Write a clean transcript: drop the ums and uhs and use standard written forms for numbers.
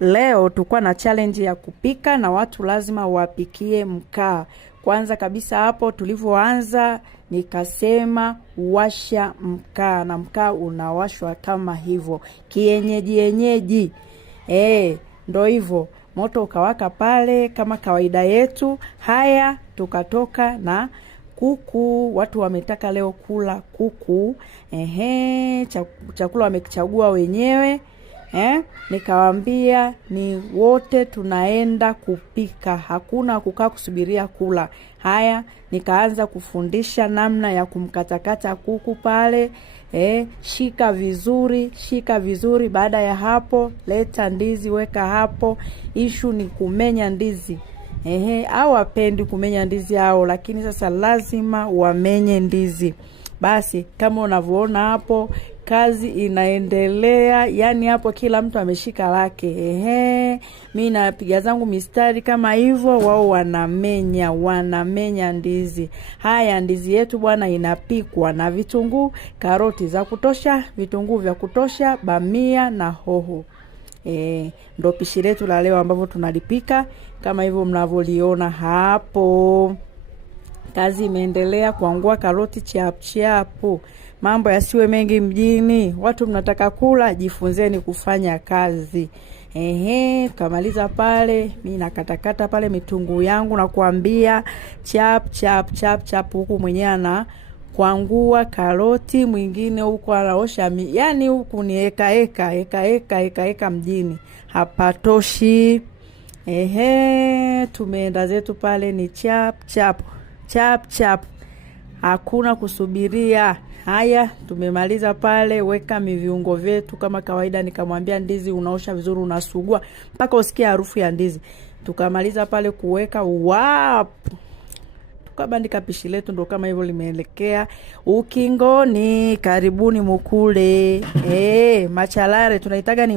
Leo tulikuwa na challenge ya kupika na watu lazima wapikie mkaa. Kwanza kabisa hapo tulivyoanza nikasema washa mkaa, na mkaa unawashwa kama hivyo. Kienyeji. Ndo hivyo. Moto ukawaka pale kama kawaida yetu. Haya, tukatoka na kuku. Watu wametaka leo kula kuku. Chakula wamekichagua wenyewe. Nikawaambia ni wote tunaenda kupika, hakuna kukaa kusubiria kula. Haya, nikaanza kufundisha namna ya kumkatakata kuku pale. Shika vizuri. Baada ya hapo leta ndizi, weka hapo. Ishu ni kumenya ndizi. Au wapendi kumenya ndizi hao, lakini sasa lazima wamenye ndizi. Basi kama unavyoona hapo kazi inaendelea, yani hapo kila mtu ameshika lake. Mimi napiga zangu mistari kama hivyo, wao wanamenya ndizi. Haya, ndizi yetu bwana inapikwa na vitunguu, karoti za kutosha, vitunguu vya kutosha, bamia na hoho. Ndo pishi letu la leo ambavyo tunalipika kama hivyo mnavyoliona hapo. Kazi imeendelea kuangua karoti chapu. Mambo yasiwe mengi mjini. Watu mnataka kula, jifunzeni kufanya kazi. Tukamaliza pale, mimi nakatakata pale mitunguu yangu na kuambia chap huku mwenyewe ana kuangua karoti, mwingine huko anaosha yani huku ni eka mjini. Hapatoshi. Tumeenda zetu pale ni chap. Hakuna kusubiria. Haya, tumemaliza pale, weka miviungo vyetu kama kawaida. Nikamwambia ndizi unaosha vizuri, unasugua mpaka usikie harufu ya ndizi. Tukamaliza pale kuweka tukabandika pishi letu, ndo kama hivyo limeelekea ukingoni. Karibuni mukule. Machalare tunaitaga ni